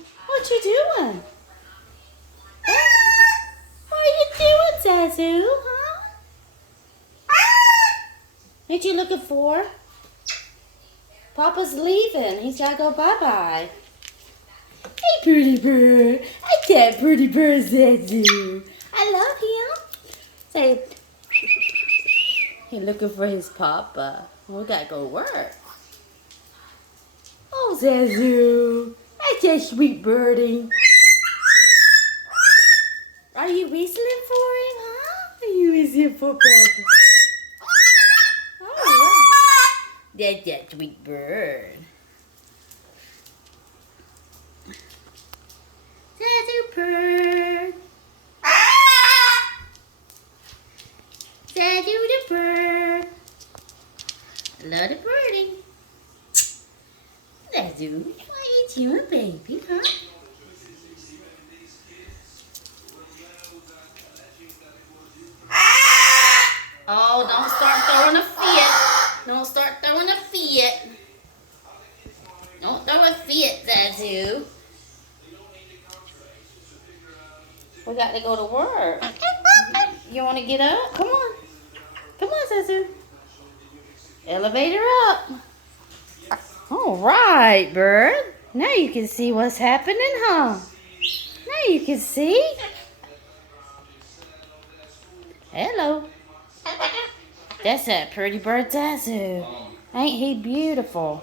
What you doing? What are you doing, Zazu? Huh? What you looking for? Papa's leaving. He's gotta go bye-bye. Hey, pretty bird. I that pretty bird, Zazu. I love him. Say, he's looking for his papa. We gotta go to work. Oh, Zazu. That's that sweet birdie. Are you whistling for him, huh? Are you whistling for Papa? Oh, wow. That's that sweet bird. Zazu bird. Zazu the bird. I love the birdie. Zazu, what are you doing, baby, huh? Oh, don't start throwing a fit. Don't start throwing a fit. Don't throw a fit, Zazu. We got to go to work. You want to get up? Come on. Come on, Zazu. Elevator up. All right, bird. Now you can see what's happening, huh? Now you can see. Hello. That's that pretty bird, Zazu. Ain't he beautiful?